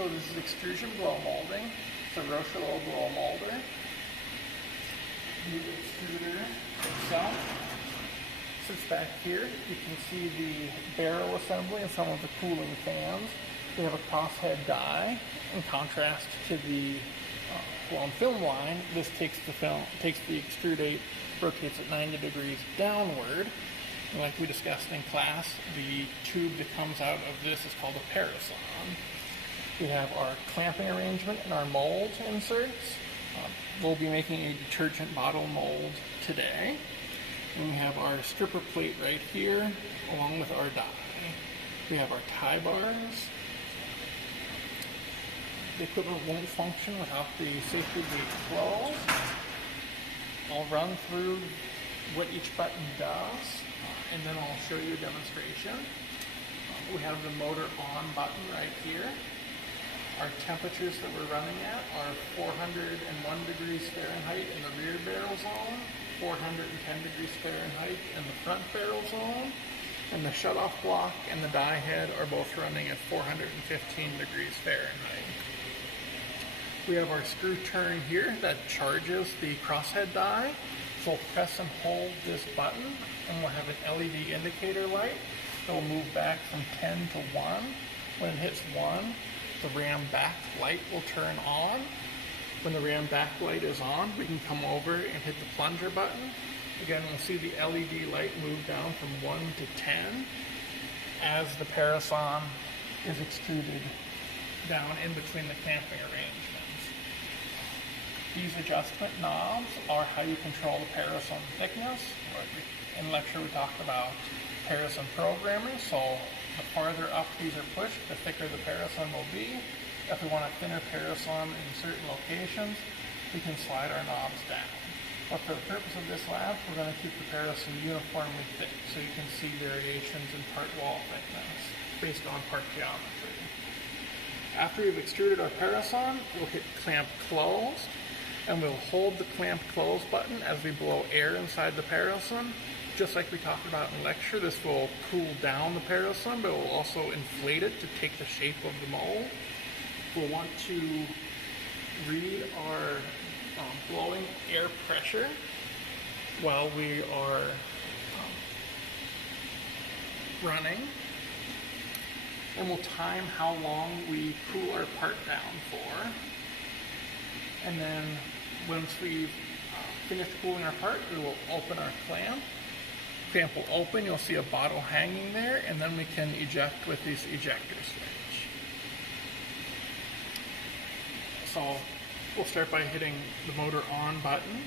So this is extrusion blow molding. It's a Rochelot blow molder. The extruder itself sits back here. You can see the barrel assembly and some of the cooling fans. We have a crosshead die. In contrast to the blown film line, this takes the extrudate, rotates it 90 degrees downward. And like we discussed in class, the tube that comes out of this is called a parison. We have our clamping arrangement and our mold inserts. We'll be making a detergent bottle mold today. And we have our stripper plate right here, along with our die. We have our tie bars. The equipment won't function without the safety gate closed. I'll run through what each button does, and then I'll show you a demonstration. We have the motor on button right here. Our temperatures that we're running at are 401 degrees Fahrenheit in the rear barrel zone, 410 degrees Fahrenheit in the front barrel zone, and the shutoff block and the die head are both running at 415 degrees Fahrenheit. We have our screw turn here that charges the crosshead die. So we'll press and hold this button, and we'll have an LED indicator light that will move back from 10 to 1. When it hits 1, the ram back light will turn on. When the ram back light is on, we can come over and hit the plunger button. Again, we'll see the LED light move down from 1 to 10 as the parison is extruded down in between the clamping arrangements. These adjustment knobs are how you control the parison thickness. In lecture we talked about parison programming, so the farther up these are pushed, the thicker the parison will be. If we want a thinner parison in certain locations, we can slide our knobs down. But for the purpose of this lab, we're going to keep the parison uniformly thick, so you can see variations in part wall thickness based on part geometry. After we've extruded our parison, we'll hit clamp closed, and we'll hold the clamp close button as we blow air inside the parison. Just like we talked about in lecture, this will cool down the parison, but it will also inflate it to take the shape of the mold. We'll want to read our blowing air pressure while we are running, and we'll time how long we cool our part down for. And then once we've finished cooling our part, we will open our clamp. Clamp will open, you'll see a bottle hanging there, and then we can eject with this ejector switch. So we'll start by hitting the motor on button.